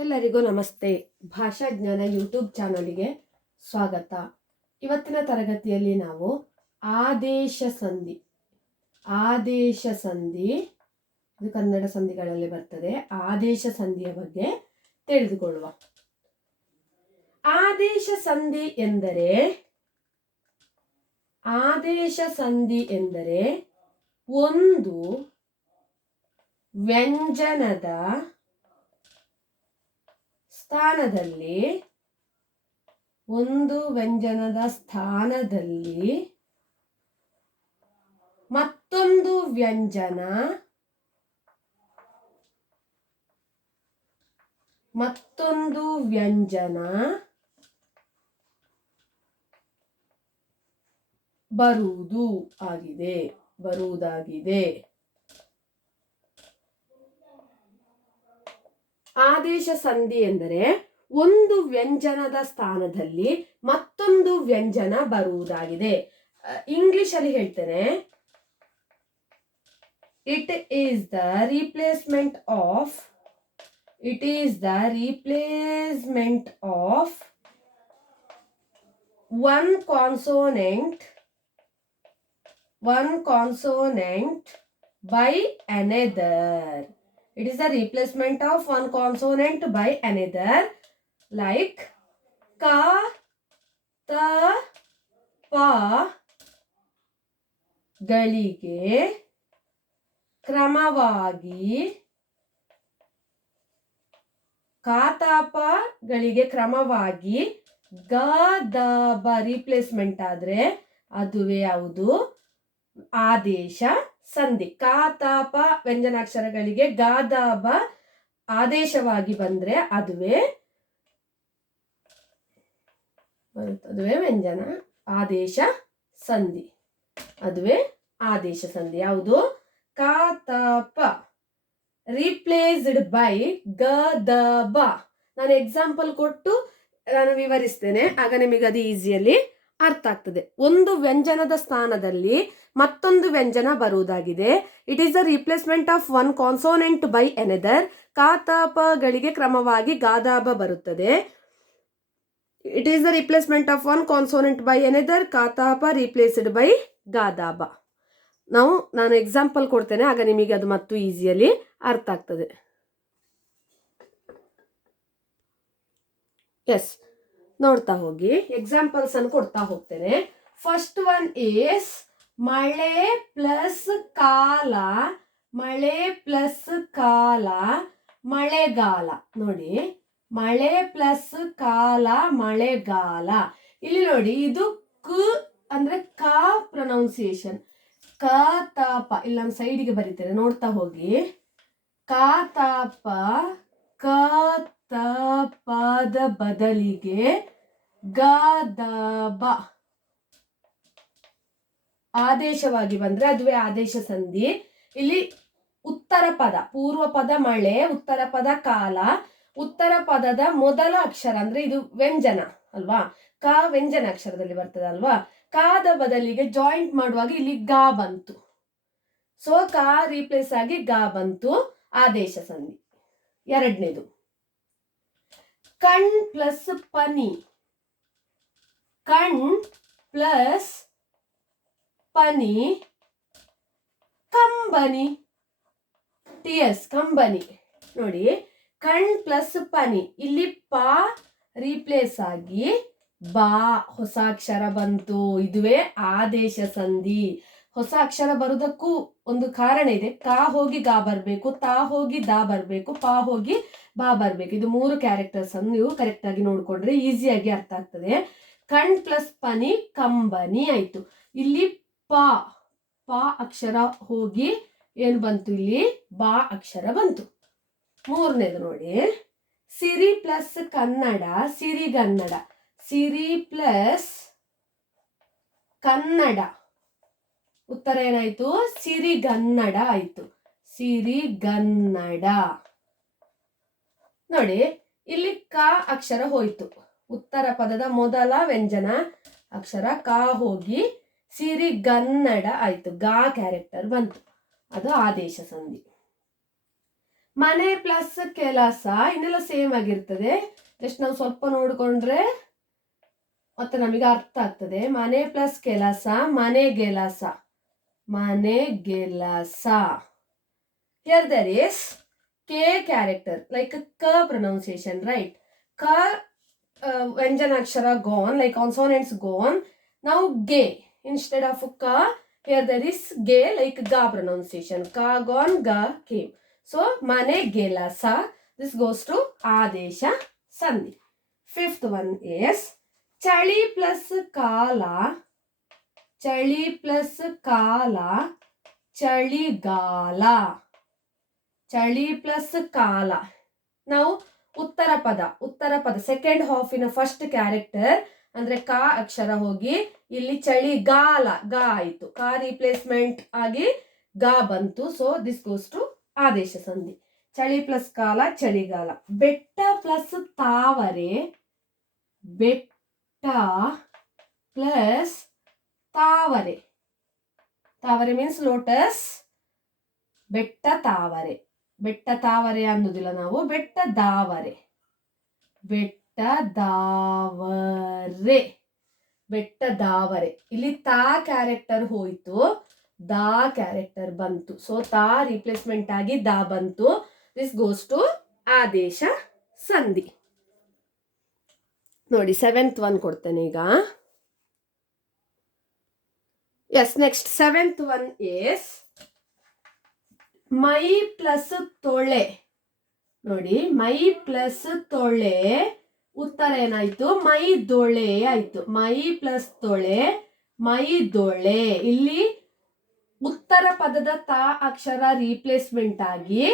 ಎಲ್ಲರಿಗೂ ನಮಸ್ತೆ. ಭಾಷಾಜ್ಞಾನ ಯೂಟ್ಯೂಬ್ ಚಾನಲಿಗೆ ಸ್ವಾಗತ. ಇವತ್ತಿನ ತರಗತಿಯಲ್ಲಿ ನಾವು ಆದೇಶ ಸಂಧಿ ಆದೇಶ ಸಂಧಿ, ಇದು ಕನ್ನಡ ಸಂಧಿಗಳಲ್ಲಿ ಬರ್ತದೆ. ಆದೇಶ ಸಂಧಿಯ ಬಗ್ಗೆ ತಿಳಿದುಕೊಳ್ಳುವ. ಆದೇಶ ಸಂಧಿ ಎಂದರೆ, ಆದೇಶ ಸಂಧಿ ಎಂದರೆ ಒಂದು ವ್ಯಂಜನದ ಸ್ಥಾನದಲ್ಲಿ ಒಂದು ವ್ಯಂಜನದ ಸ್ಥಾನದಲ್ಲಿ ಮತ್ತೊಂದು ವ್ಯಂಜನ ಮತ್ತೊಂದು ವ್ಯಂಜನ ಬರುವುದು ಆಗಿದೆ ಬರುವುದಾಗಿದೆ. ಆದೇಶ ಸಂಧಿ ಎಂದರೆ ಒಂದು ವ್ಯಂಜನದ ಸ್ಥಾನದಲ್ಲಿ ಮತ್ತೊಂದು ವ್ಯಂಜನ ಬರುವುದಾಗಿದೆ. ಇಂಗ್ಲಿಷ್ ಅಲ್ಲಿ ಹೇಳ್ತೇನೆ. It is the replacement of it is the replacement of one consonant one consonant by another it is the replacement of one consonant by another like ಕ ತ ಪ ಗಳಿಗೆ ಕ್ರಮವಾಗಿ ಕಾತಾಪ ಗಳಿಗೆ ಕ್ರಮವಾಗಿ ಗ, ದ, ಬ ರೀಪ್ಲೇಸ್ಮೆಂಟ್ ಆದರೆ ಅದುವೇ ಯಾವುದು? ಆದೇಶ. ಸಂಧಿ. ಕಾತಾಪ ವ್ಯಂಜನಾಕ್ಷರಗಳಿಗೆ ಗಾದಾಬ ಆದೇಶವಾಗಿ ಬಂದ್ರೆ ಅದುವೇ ಅದುವೇ ವ್ಯಂಜನ ಆದೇಶ ಸಂಧಿ. ಅದುವೇ ಆದೇಶ ಸಂಧಿ. ಯಾವುದು? ಕಾತಾಪ ರೀಪ್ಲೇಸ್ಡ್ ಬೈ ಗ ದ ಬ ನಾನು ಎಕ್ಸಾಂಪಲ್ ಕೊಟ್ಟು ನಾನು ವಿವರಿಸ್ತೇನೆ. ಆಗ ನಿಮಗೆ ಅದು ಈಸಿಯಲ್ಲಿ ಅರ್ಥ ಆಗ್ತದೆ. ಒಂದು ವ್ಯಂಜನದ ಸ್ಥಾನದಲ್ಲಿ ಮತ್ತೊಂದು ವ್ಯಂಜನ ಬರುವುದಾಗಿದೆ. It is a replacement of one consonant by another ಕಾತಾಪಗಳಿಗೆ ಕ್ರಮವಾಗಿ ಗಾದಾಬ ಬರುತ್ತದೆ. It is the replacement of one consonant by another ಕಾತಾಪ replaced by ಗಾದಾಬ ನಾವು, ನಾನು ಎಕ್ಸಾಂಪಲ್ ಕೊಡ್ತೇನೆ, ಆಗ ನಿಮಗೆ ಅದು ಮತ್ತು ಈಸಿಯಲ್ಲಿ ಅರ್ಥ ಆಗ್ತದೆ. ಎಸ್ ನೋಡ್ತಾ ಹೋಗಿ. ಎಕ್ಸಾಂಪಲ್ಸ್ ಅನ್ನು ಕೊಡ್ತಾ ಹೋಗ್ತೇನೆ. ಫಸ್ಟ್ ಒನ್ ಈಸ್ ಮಳೆ ಪ್ಲಸ್ ಕಾಲ. ಮಳೆ ಪ್ಲಸ್ ಕಾಲ. ಮಳೆಗಾಲ. ನೋಡಿ. ಮಳೆ ಪ್ಲಸ್ ಕಾಲ, ಮಳೆಗಾಲ. ಇಲ್ಲಿ ನೋಡಿ, ಇದು ಕ ಅಂದ್ರೆ ಕ ಪ್ರೊನೌನ್ಸಿಯೇಷನ್ ಕ ತಾಪ. ಇಲ್ಲ ನಾನು ಸೈಡಿಗೆ ಬರೀತೇನೆ. ನೋಡ್ತಾ ಹೋಗಿ. ಕ ತಾಪ, ಕ ತ ಪದ ಬದಲಿಗೆ ಗ ದ ಬ ಆದೇಶವಾಗಿ ಬಂದ್ರೆ ಅದುವೇ ಆದೇಶ ಸಂಧಿ. ಇಲ್ಲಿ ಉತ್ತರ ಪದ, ಪೂರ್ವ ಪದ ಮಳೆ, ಉತ್ತರ ಪದ ಕಾಲ, ಉತ್ತರ ಪದದ ಮೊದಲ ಅಕ್ಷರ ಅಂದ್ರೆ ಇದು ವ್ಯಂಜನ ಅಲ್ವಾ? ಕ ವ್ಯಂಜನ ಅಕ್ಷರದಲ್ಲಿ ಬರ್ತದೆ ಅಲ್ವಾ ಕಾದ ಬದಲಿಗೆ ಜಾಯಿಂಟ್ ಮಾಡುವಾಗ ಇಲ್ಲಿ ಗಾ ಬಂತು. ಸೊ ಕಾ ರೀಪ್ಲೇಸ್ ಆಗಿ ಗಾ ಬಂತು. ಆದೇಶ ಸಂಧಿ. ಎರಡನೇದು. ಕಣ್ ಪ್ಲಸ್ ಪನಿ. ಕಣ್ ಪ್ಲಸ್ ಪನಿ. ಕಂಬನಿ. ಟಿ ಎಸ್ ಕಂಬನಿ. ನೋಡಿ, ಕಣ್ ಪ್ಲಸ್ ಪನಿ. ಇಲ್ಲಿ ಪ ರೀಪ್ಲೇಸ್ ಆಗಿ ಬಾ ಹೊಸ ಅಕ್ಷರ ಬಂತು. ಇದುವೇ ಆದೇಶ ಸಂಧಿ. ಹೊಸ ಅಕ್ಷರ ಬರುವುದಕ್ಕೂ ಒಂದು ಕಾರಣ ಇದೆ. ಕಾ ಹೋಗಿ ಗಾ ಬರಬೇಕು, ತಾ ಹೋಗಿ ದಾ ಬರಬೇಕು, ಪಾ ಹೋಗಿ ಬಾ ಬರಬೇಕು. ಇದು ಮೂರು ಕ್ಯಾರೆಕ್ಟರ್ಸ್ ಅನ್ನು ನೀವು ಕರೆಕ್ಟ್ ಆಗಿ ನೋಡ್ಕೊಂಡ್ರೆ ಈಸಿಯಾಗಿ ಅರ್ಥ ಆಗ್ತದೆ. ಕಣ್ ಪ್ಲಸ್ ಪನಿ, ಕಂಬನಿ ಆಯ್ತು. ಇಲ್ಲಿ ಪ ಪ ಅಕ್ಷರ ಹೋಗಿ ಏನು ಬಂತು ಇಲ್ಲಿ? ಬಾ ಅಕ್ಷರ ಬಂತು. ಮೂರನೇದು ನೋಡಿ. ಸಿರಿ ಪ್ಲಸ್ ಕನ್ನಡ, ಸಿರಿಗನ್ನಡ. ಸಿರಿ ಪ್ಲಸ್ ಕನ್ನಡ. ಉತ್ತರ ಏನಾಯ್ತು? ಸಿರಿಗನ್ನಡ ಆಯ್ತು. ಸಿರಿಗನ್ನಡ. ನೋಡಿ, ಇಲ್ಲಿ ಕ ಅಕ್ಷರ ಹೋಯ್ತು. ಉತ್ತರ ಪದದ ಮೊದಲ ವ್ಯಂಜನ ಅಕ್ಷರ ಕ ಹೋಗಿ ಸಿರಿಗನ್ನಡ ಆಯ್ತು. ಗಾ ಕ್ಯಾರೆಕ್ಟರ್ ಬಂತು. ಅದು ಆದೇಶ ಸಂಧಿ. ಮನೆ ಪ್ಲಸ್ ಕೆಲಸ ಇನ್ನೆಲ್ಲ ಸೇಮ್ ಆಗಿರ್ತದೆ. ಜಸ್ಟ್ ನಾವು ಸ್ವಲ್ಪ ನೋಡಿಕೊಂಡ್ರೆ ಮತ್ತೆ ನಮಗೆ ಅರ್ಥ ಆಗ್ತದೆ. ಮನೆ ಪ್ಲಸ್ ಕೆಲಸ, ಮನೆ ಗೆಲಸ. manegelasa. Here there is K character, like a K pronunciation, right? K uh, Vyanjanakshara gone, like consonants gone. Now G, instead of Ka, here there is G like Ga pronunciation. Ka gone, Ga came. So manegelasa, this goes to Adesha Sandhi. Fifth one is Chali plus Kala ಚಳಿ plus ಕಾಲ, ಚಳಿಗಾಲ. ಚಳಿ plus ಕಾಲ. ನಾವು ಉತ್ತರ ಪದ ಉತ್ತರ ಪದ ಸೆಕೆಂಡ್ ಹಾಫಿನ ಫಸ್ಟ್ ಕ್ಯಾರೆಕ್ಟರ್ ಅಂದ್ರೆ ಕಾ ಅಕ್ಷರ ಹೋಗಿ ಇಲ್ಲಿ ಚಳಿಗಾಲ, ಗ ಆಯಿತು. ಕಾ ರಿಪ್ಲೇಸ್ಮೆಂಟ್ ಆಗಿ ಗ ಬಂತು. ಸೊ ದಿಸ್ ಗೋಸ್ ಟು ಆದೇಶ ಸಂಧಿ. ಚಳಿ ಪ್ಲಸ್ ಕಾಲ, ಚಳಿಗಾಲ. ಬೆಟ್ಟ ಪ್ಲಸ್ ತಾವರೆ, ಬೆಟ್ಟ ಪ್ಲಸ್ ತಾವರೆ. ತಾವರೆ ಮೀನ್ಸ್ ಲೋಟಸ್ ಬೆಟ್ಟ ತಾವರೆ. ಬೆಟ್ಟ ತಾವರೆ ಅನ್ನೋದಿಲ್ಲ ನಾವು, ಬೆಟ್ಟ ದಾವರೆ. ಬೆಟ್ಟ ದಾವರೆ. ಬೆಟ್ಟ ದಾವರೆ. ಇಲ್ಲಿ ತಾ ಕ್ಯಾರೆಕ್ಟರ್ ಹೋಯಿತು, ದಾ ಕ್ಯಾರೆಕ್ಟರ್ ಬಂತು. ಸೊ ತಾ ರಿಪ್ಲೇಸ್ಮೆಂಟ್ ಆಗಿ ದಾ ಬಂತು. ದಿಸ್ ಗೋಸ್ ಟು ಆದೇಶ ಸಂಧಿ. ನೋಡಿ ಸೆವೆಂತ್ ಒನ್ ಕೊಡ್ತೇನೆ ಈಗ. Yes next seventh one is my plus ತೊಳೆ. ನೋಡಿ, ಮೈ ಪ್ಲಸ್ ತೊಳೆ ಉತ್ತರ ಏನಾಯ್ತು? ಮೈ ದೊಳೆ ಆಯ್ತು. ಮೈ ಪ್ಲಸ್ ತೊಳೆ, ಮೈ ದೊಳೆ. ಇಲ್ಲಿ ಉತ್ತರ ಪದದ ತಾ ಅಕ್ಷರ ರೀಪ್ಲೇಸ್ಮೆಂಟ್ ಆಗಿ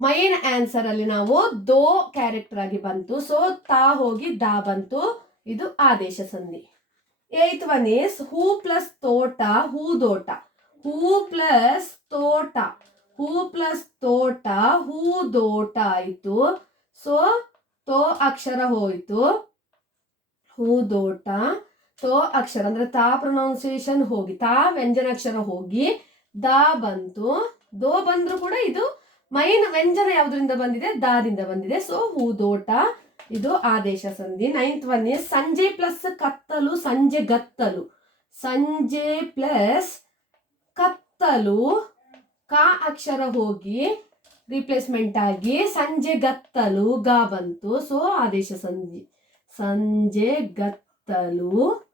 ಮೈನ್ ಆನ್ಸರ್ ಅಲ್ಲಿ ನಾವು ದೋ ಕ್ಯಾರೆಕ್ಟರ್ ಆಗಿ ಬಂತು. ಸೊ ತಾ ಹೋಗಿ ದಾ ಬಂತು. ಇದು ಆದೇಶ ಸಂಧಿ. ಏತ್ ಒನ್ ಇಸ್ ಹೂ ಪ್ಲಸ್ ತೋಟ ಹೂದೋಟ ಹೂ ಪ್ಲಸ್ ತೋಟ. ಹೂ ಪ್ಲಸ್ ತೋಟ ಹೂದೋಟ ಆಯಿತು. ಸೊ, ತೋ ಅಕ್ಷರ ಹೋಯಿತು. ಹೂದೋಟ ತೋ ಅಕ್ಷರ. ಅಂದ್ರೆ ತಾ ಪ್ರೊನೌನ್ಸಿಯೇಷನ್ ಹೋಗಿ, ತಾ ವ್ಯಂಜನಾಕ್ಷರ ಹೋಗಿ, ದಾ ಬಂತು. ದೋ ಬಂದ್ರು ಕೂಡ ಇದು ಮೈನ್ ವ್ಯಂಜನ ಯಾವುದರಿಂದ ಬಂದಿದೆ? ದಾದಿಂದ ಬಂದಿದೆ. ಸೊ ಹೂದೋಟ ಇದು ಆದೇಶ ಸಂಧಿ. ನೈನ್ತ್ ಒನ್ ಇಸ್ ಸಂಜೆ ಪ್ಲಸ್ ಕತ್ತಲು, ಸಂಜೆ ಗತ್ತಲು. ಸಂಜೆ ಪ್ಲಸ್ ಕತ್ತಲು, ಕಾ ಅಕ್ಷರ ಹೋಗಿ ರಿಪ್ಲೇಸ್ಮೆಂಟ್ ಆಗಿ ಸಂಜೆ ಗತ್ತಲು, ಗಾ ಬಂತು. ಸೊ ಆದೇಶ ಸಂಧಿ. ಸಂಜೆ ಗತ್ತಲು,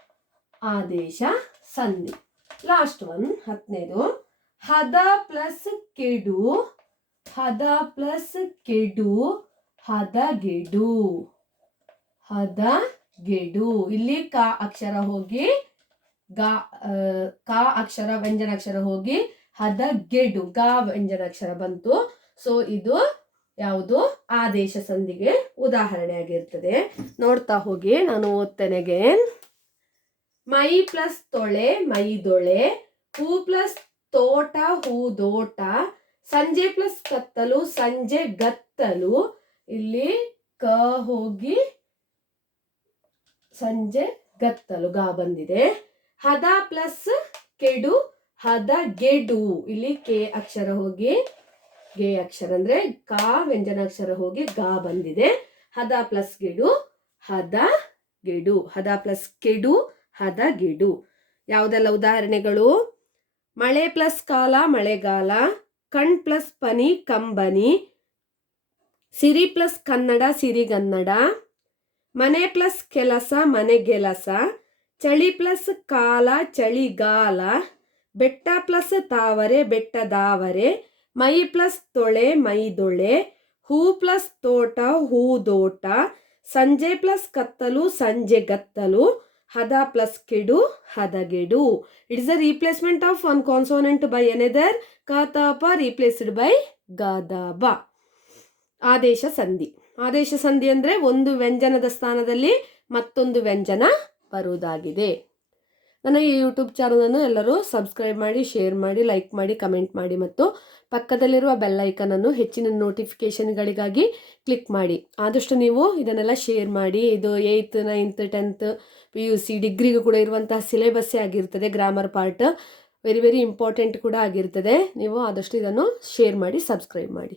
ಆದೇಶ ಸಂಧಿ. ಲಾಸ್ಟ್ ಒನ್ ಹತ್ತನೇದು. ಹದ ಪ್ಲಸ್ ಕೆಡು, ಹದ ಪ್ಲಸ್ ಕೆಡು ಹದಗೆಡು. ಹದಗೆಡು. ಇಲ್ಲಿ ಕ ಅಕ್ಷರ ಹೋಗಿ ಗ ಕ ಅಕ್ಷರ ವ್ಯಂಜನಾಕ್ಷರ ಹೋಗಿ ಹದಗೆಡು. ಗ ವ್ಯಂಜನಾಕ್ಷರ ಬಂತು. ಸೊ ಇದು ಯಾವುದು? ಆದೇಶ ಸಂಧಿಗೆ ಉದಾಹರಣೆ ಆಗಿರ್ತದೆ. ನೋಡ್ತಾ ಹೋಗಿ ನಾನು ಓದ್ತೇನೆಗೆ. ಮೈ ಪ್ಲಸ್ ತೊಳೆ ಮೈದೊಳೆ ಹೂ ಪ್ಲಸ್ ತೋಟ ಹೂದೋಟ ಸಂಜೆ ಪ್ಲಸ್ ಕತ್ತಲು, ಸಂಜೆ ಗತ್ತಲು. ಇಲ್ಲಿ ಕ ಹೋಗಿ ಸಂಜೆ ಗತ್ತಲು ಗಾ ಬಂದಿದೆ. ಹದ ಪ್ಲಸ್ ಕೆಡು, ಹದ ಗೆಡು. ಇಲ್ಲಿ ಕೆ ಅಕ್ಷರ ಹೋಗಿ, ಗೆ ಅಕ್ಷರ ಅಂದ್ರೆ ಕಾ ವ್ಯಂಜನಾಕ್ಷರ ಹೋಗಿ ಗಾ ಬಂದಿದೆ. ಹದ ಪ್ಲಸ್ ಗೆಡು, ಹದ ಗೆಡು. ಹದ ಪ್ಲಸ್ ಕೆಡು, ಹದ ಗೆಡು. ಯಾವುದೆಲ್ಲ ಉದಾಹರಣೆಗಳು? ಮಳೆ ಪ್ಲಸ್ ಕಾಲ, ಮಳೆಗಾಲ. ಕಣ್ ಪ್ಲಸ್ ಪನಿ, ಕಂಬನಿ. ಸಿರಿ ಪ್ಲಸ್ ಕನ್ನಡ ಸಿರಿಗನ್ನಡ ಮನೆ ಪ್ಲಸ್ ಕೆಲಸ ಮನೆಗೆಲಸ ಚಳಿ ಪ್ಲಸ್ ಕಾಲ ಚಳಿಗಾಲ ಬೆಟ್ಟ ಪ್ಲಸ್ ತಾವರೆ ಬೆಟ್ಟದಾವರೆ ಮೈ ಪ್ಲಸ್ ತೊಳೆ ಮೈದೊಳೆ ಹೂ ಪ್ಲಸ್ ತೋಟ ಹೂದೋಟ ಸಂಜೆ ಪ್ಲಸ್ ಕತ್ತಲು, ಸಂಜೆ ಗತ್ತಲು. ಹದ ಪ್ಲಸ್ ಕೆಡು ಹದಗೆಡು it is a replacement of one consonant by another ಕತಪ replaced by ಗದಬ ಆದೇಶ ಸಂಧಿ. ಆದೇಶ ಸಂಧಿ ಅಂದರೆ ಒಂದು ವ್ಯಂಜನದ ಸ್ಥಾನದಲ್ಲಿ ಮತ್ತೊಂದು ವ್ಯಂಜನ ಬರುವುದಾಗಿದೆ. ನನ್ನ ಈ ಯೂಟ್ಯೂಬ್ ಚಾನಲನ್ನು ಎಲ್ಲರೂ ಸಬ್ಸ್ಕ್ರೈಬ್ ಮಾಡಿ ಶೇರ್ ಮಾಡಿ ಲೈಕ್ ಮಾಡಿ ಕಮೆಂಟ್ ಮಾಡಿ ಮತ್ತು ಪಕ್ಕದಲ್ಲಿರುವ ಬೆಲ್ ಐಕನನ್ನು ಹೆಚ್ಚಿನ ನೋಟಿಫಿಕೇಷನ್ಗಳಿಗಾಗಿ ಕ್ಲಿಕ್ ಮಾಡಿ. ಆದಷ್ಟು ನೀವು ಇದನ್ನೆಲ್ಲ ಶೇರ್ ಮಾಡಿ. ಇದು eighth ninth tenth P U C ಡಿಗ್ರಿಗೂ ಕೂಡ ಇರುವಂತಹ ಸಿಲೆಬಸ್ಸೇ ಆಗಿರ್ತದೆ. Grammar part very very important ಕೂಡ ಆಗಿರ್ತದೆ. ನೀವು ಆದಷ್ಟು ಇದನ್ನು ಶೇರ್ ಮಾಡಿ ಸಬ್ಸ್ಕ್ರೈಬ್ ಮಾಡಿ.